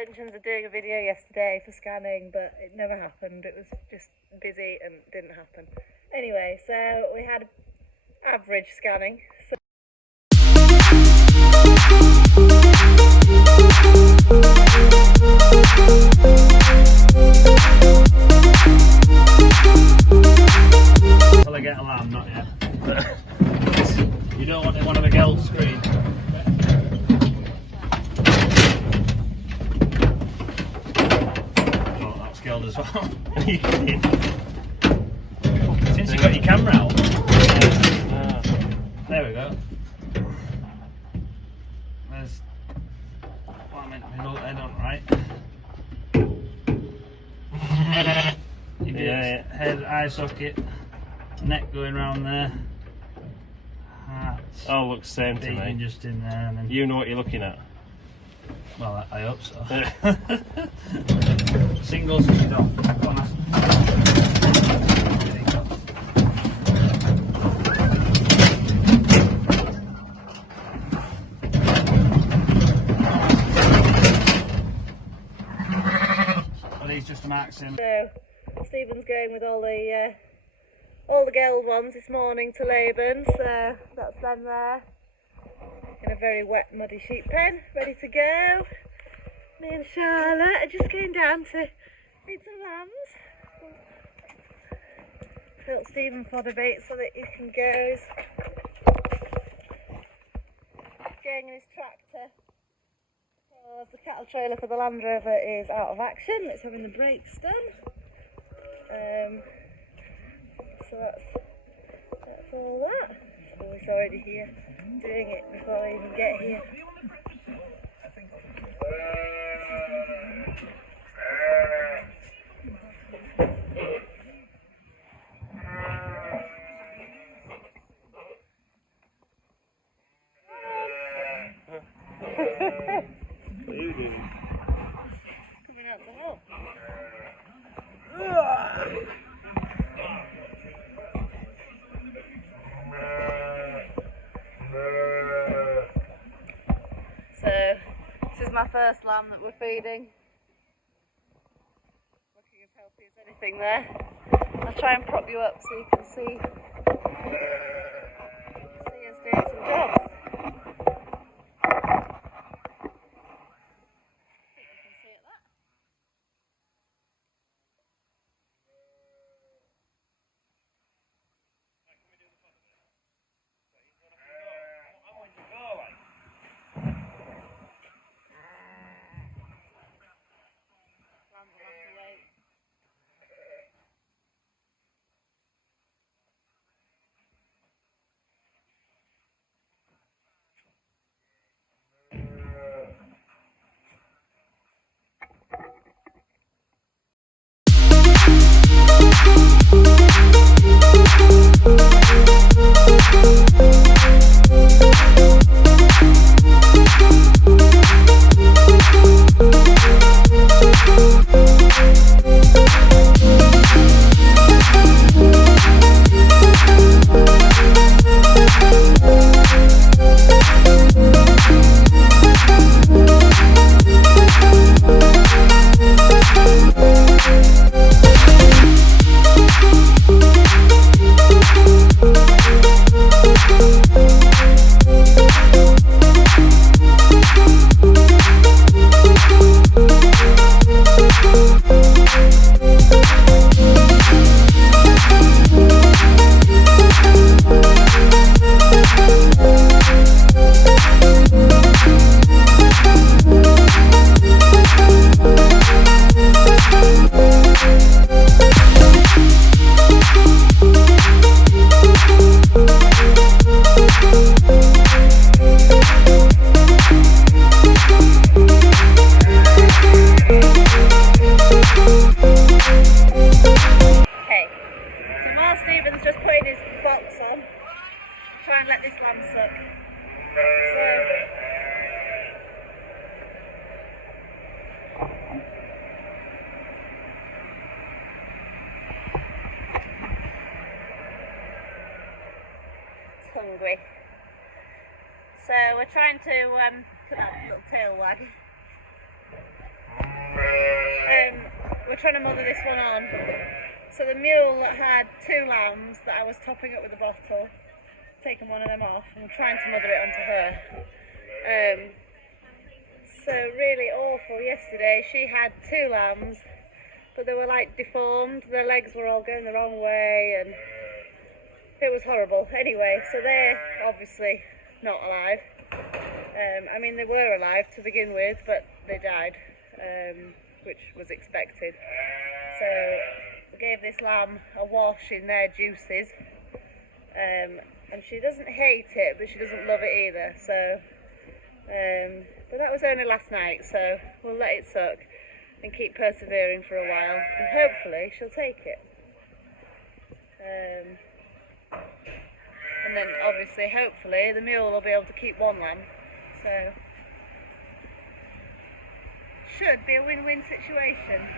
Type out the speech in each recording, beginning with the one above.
intentions of doing a video yesterday for scanning, but it never happened. It was just busy and didn't happen. Anyway, so we had average scanning. So until I get a lamb, not yet. You don't want it on a geld screen. Oh, that's geld as well. Since you got your camera out. There we go. There's what I meant to look there, don't right? You do head, eye socket, neck going round there. Heart. Oh, looks same to me. Just in there, and then you know what you're looking at. Well, I hope so. Singles and stop. Go on, these just marks him. So Stephen's going with all the geld ones this morning to leyburn, so that's them there in a very wet muddy sheep pen, ready to go. Me and Charlotte are just going down to feed some lambs. Built Stephen fodder bait so that he can go. He's going in his tractor. The cattle trailer for the Land Rover is out of action. It's having the brakes done. So that's all that. Oh, it's already here, doing it before I even get here. What are you doing? Coming out to help. So, this is my first lamb that we're feeding. Looking as healthy as anything there. I'll try and prop you up so you can see us doing some jobs. Stephen's just putting his box on, try and let this lamb suck. It's hungry. So we're trying to put that little tail wag. we're trying to mother this one on. So the mule had 2 lambs that I was topping up with a bottle, taking one of them off and trying to mother it onto her. So really awful yesterday. She had 2 lambs, but they were like deformed. Their legs were all going the wrong way and it was horrible. Anyway, so they're obviously not alive. I mean, they were alive to begin with, but they died, which was expected. So we gave this lamb a wash in their juices, and she doesn't hate it, but she doesn't love it either. So, but that was only last night, so we'll let it suck and keep persevering for a while, and hopefully she'll take it. And then obviously, hopefully, the mule will be able to keep 1 lamb. So, should be a win-win situation.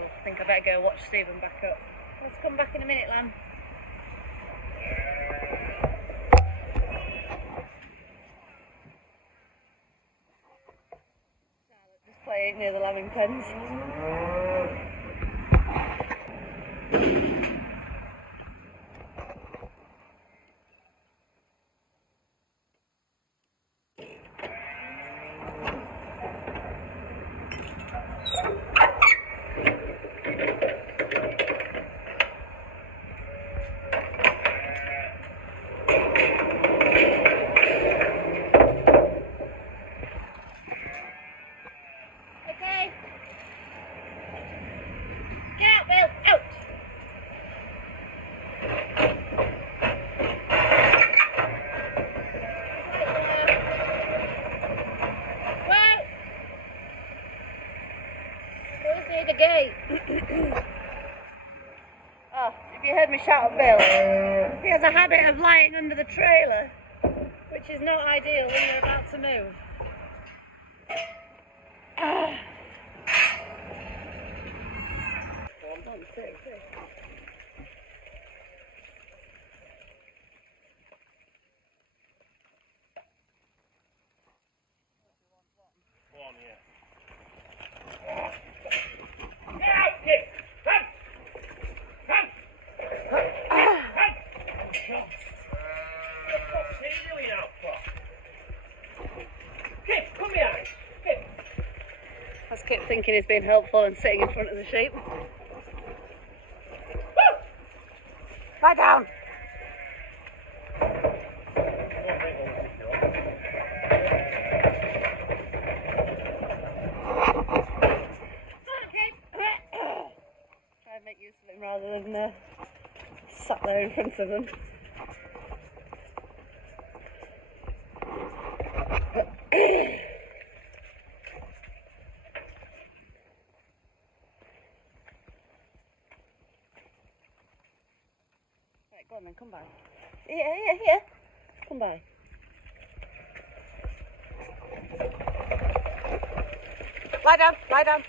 I think I better go watch Stephen back up. Let's come back in a minute, lamb. Just playing near the lambing pens. Oh, if you heard me shout at Bill, he has a habit of lying under the trailer, which is not ideal when you're about to move. I kept thinking he's being helpful and sitting in front of the sheep. Lie down! Try and make use of him rather than sat there in front of them. Go on then, come by. Here. Come by. Lie down.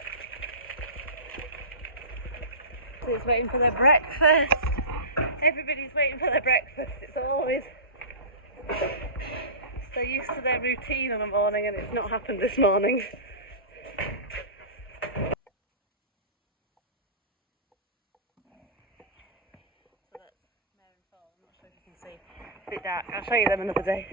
So he's waiting for their breakfast. Everybody's waiting for their breakfast. It's always... They're used to their routine in the morning and it's not happened this morning. A bit dark. I'll show you them another day.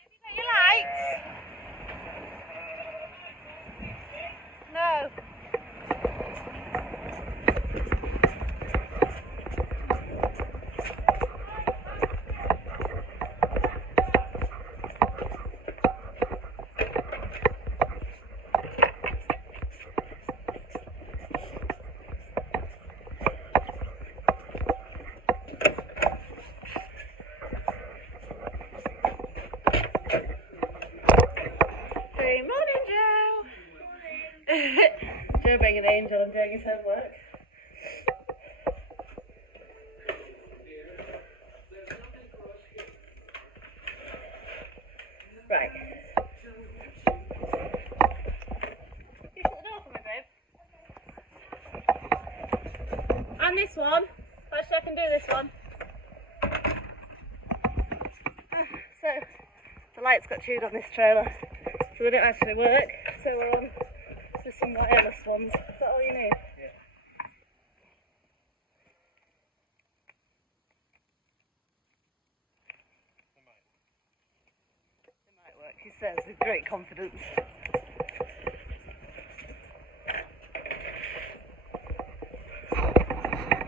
Have you got your lights? No. Good morning, Joe. Joe being an angel and doing his homework. Right. You shut the door for me, babe. And this one. Actually, I can do this one. So, the lights got chewed on this trailer, so they don't actually work. So we're on to some wireless ones. Is that all you need? Yeah. They might work, he says with great confidence.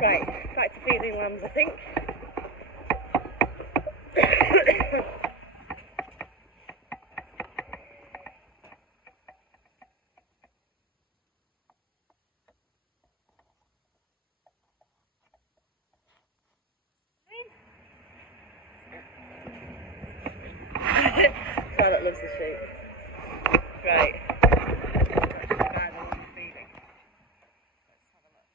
Right, back to feeding lambs, I think. Charlotte loves the sheep. Right. Feeding. Let's have a look.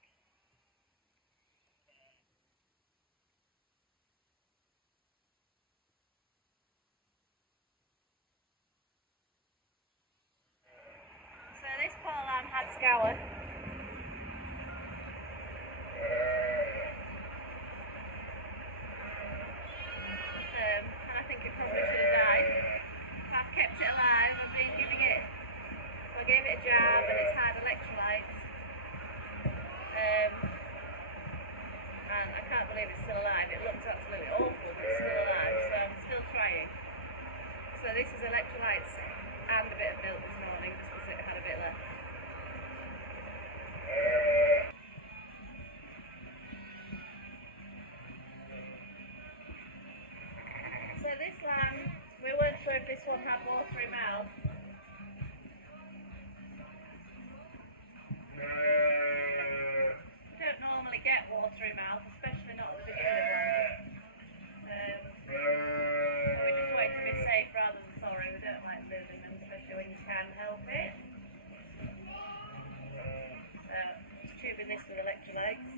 So this poor lamb had scour. And I think it probably should have died. I've kept it alive. I've been giving it. I gave it a jab and it's had electrolytes. And I can't believe it's still alive. It looks absolutely awful, but it's still alive. So I'm still trying. So this is electrolytes and a bit of milk this morning, just because it had a bit left. So this lamb, we weren't sure if this one had watery mouth. We don't normally get watery mouth, especially not at the beginning. So we just wanted to be safe rather than sorry. We don't like losing them, especially when you can help it. So just tubing this with electrolytes.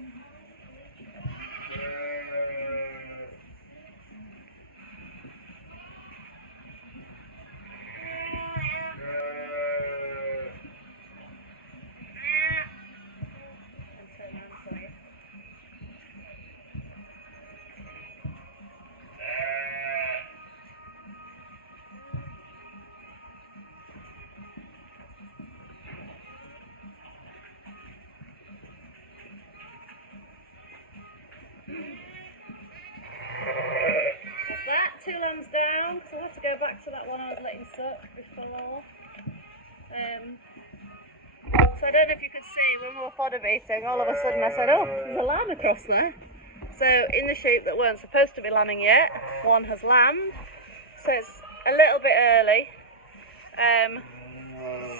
Two lambs down, so I have to go back to that one I was letting suck before. So I don't know if you could see when we were fodder beating, all of a sudden I said, oh, there's a lamb across there. So in the sheep that weren't supposed to be lambing yet, one has lambed. So it's a little bit early.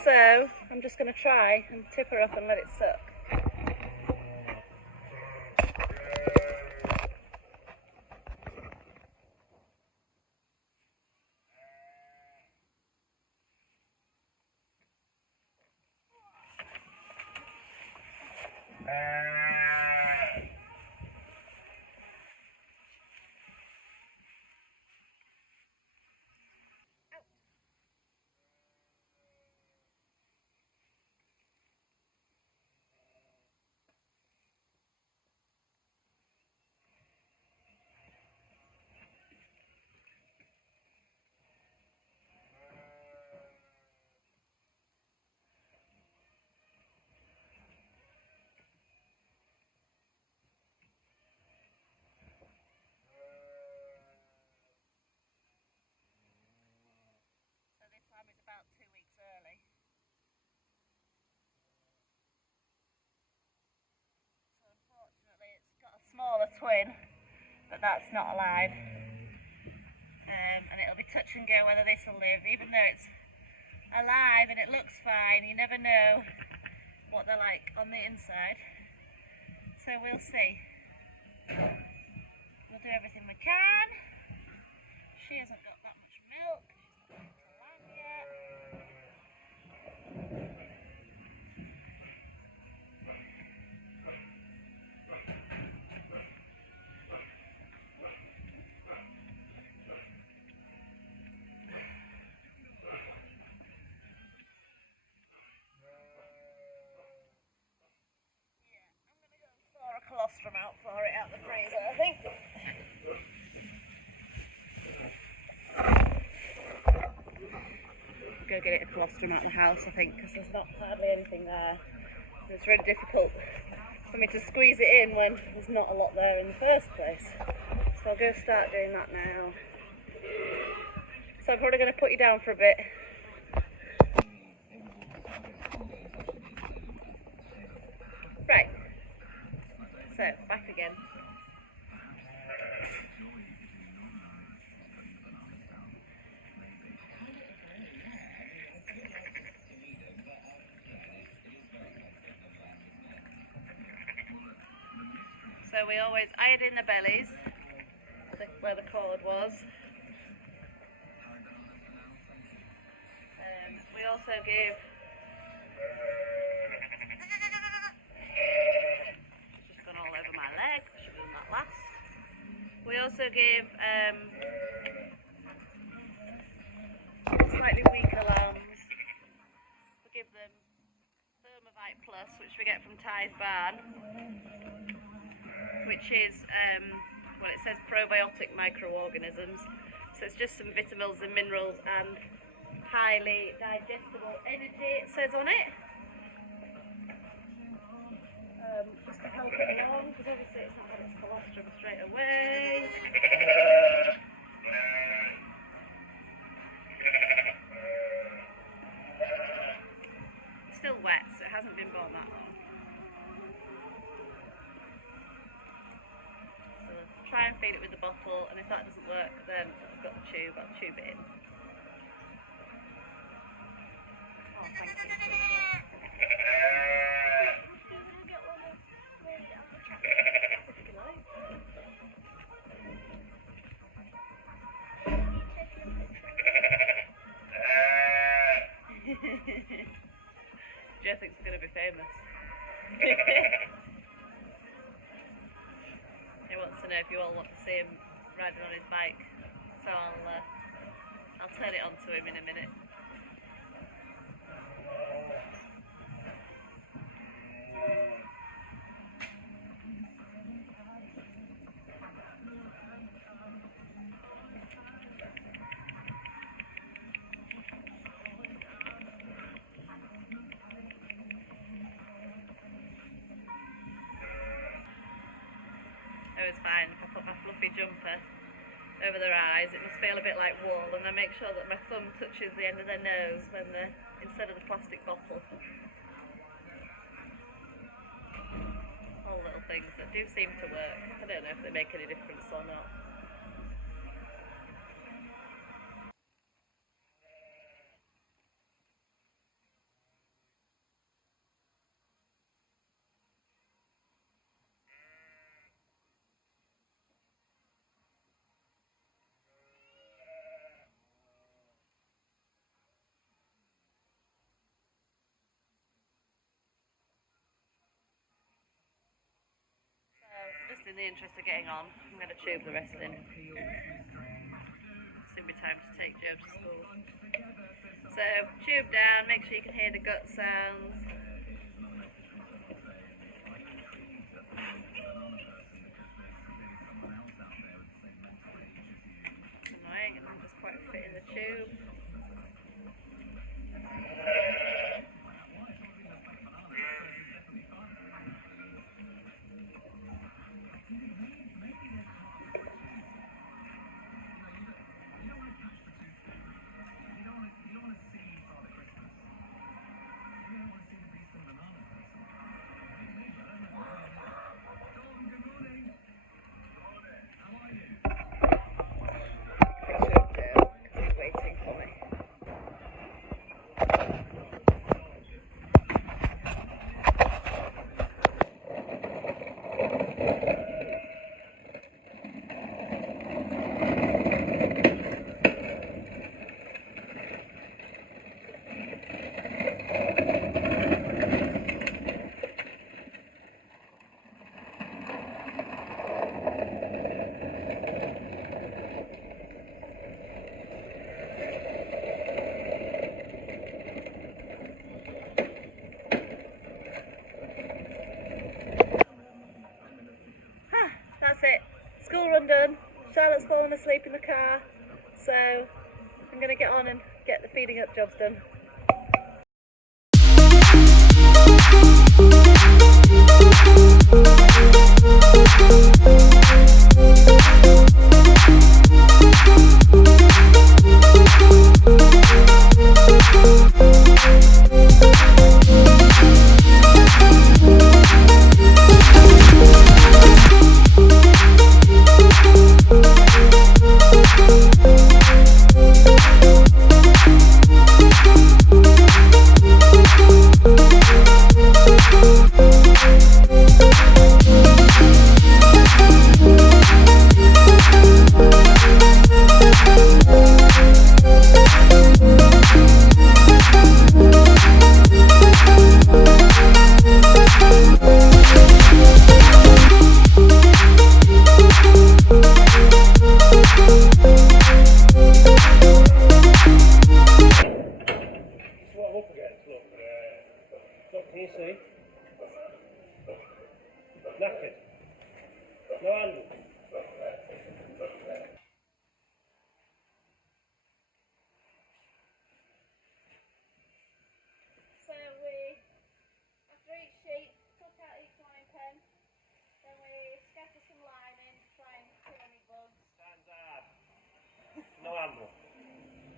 So I'm just going to try and tip her up and let it suck. Is about 2 weeks early. So unfortunately it's got a smaller twin, but that's not alive. And it'll be touch and go whether this will live, even though it's alive and it looks fine. You never know what they're like on the inside. So we'll see. We'll do everything we can. She hasn't got that much milk. She's not got to lamb yet. colostrum out for it out the freezer, I think. Go get it a colostrum out of the house, I think, because there's not hardly anything there. It's really difficult for me to squeeze it in when there's not a lot there in the first place. So I'll go start doing that now. So I'm probably going to put you down for a bit. Right, so back again. So we always iron in the bellies, where the cord was. We also give just gone all over my leg, should have done that last. We also give slightly weaker lambs. We give them Thermovite Plus, which we get from Tithe Barn, which is, well, it says probiotic microorganisms, so it's just some vitamins and minerals and highly digestible energy, it says on it, just to help it along, because obviously it's not got its colostrum straight away. It's still wet, so it hasn't been born that long. Try and feed it with the bottle, and if that doesn't work, then I've got the tube, I'll tube it in. Oh, thank you. Joe thinks it's going to be famous. He wants to know if you all want to see him riding on his bike, so I'll turn it on to him in a minute. It was fine. If I put my fluffy jumper over their eyes, it must feel a bit like wool, and I make sure that my thumb touches the end of their nose when they're instead of the plastic bottle. All little things that do seem to work. I don't know if they make any difference or not. Just in the interest of getting on, I'm going to tube the rest in. Soon be time to take Joe to school. So, tube down, make sure you can hear the gut sounds. It's annoying, it doesn't just quite fit in the tube. asleep in the car, so I'm going to get on and get the feeding up jobs done. Can you see? Knackered. No handle. So we, after each sheep, took out each line pen, then we scatter some lime in to try and kill any bugs. Hands hard. No handle.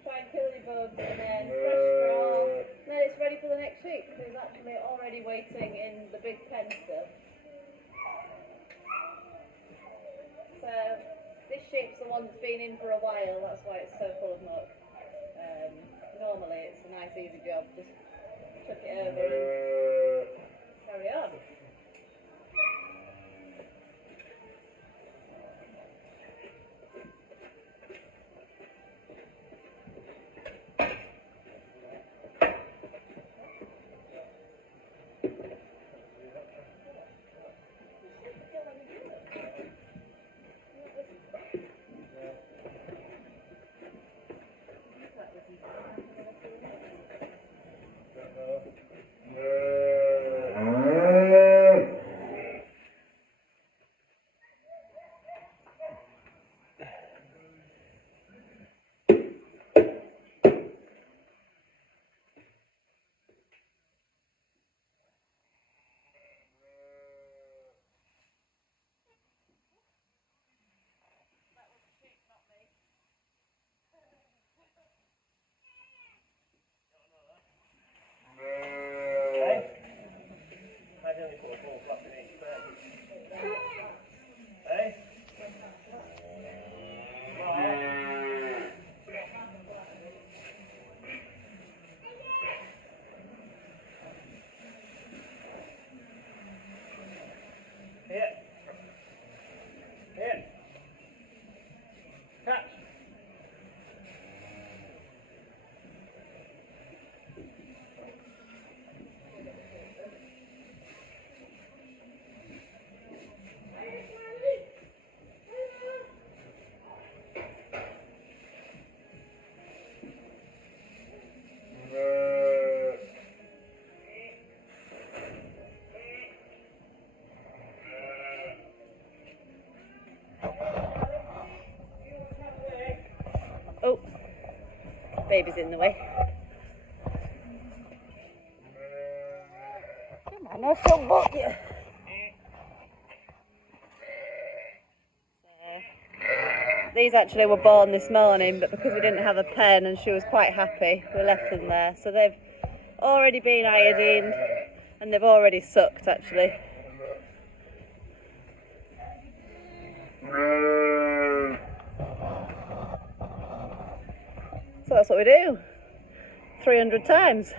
Try and kill any bugs, and then fresh straw. Then it's ready for the next sheep. There's actually already waiting in the big pen still. So this sheep's the one that's been in for a while, that's why it's so full of muck. Normally it's a nice easy job, just chuck it over and carry on. Oh, baby's in the way. Come on, I'll so butt you. These actually were born this morning, but because we didn't have a pen and she was quite happy, we left them there. So they've already been iodined and they've already sucked actually. So that's what we do, 300 times.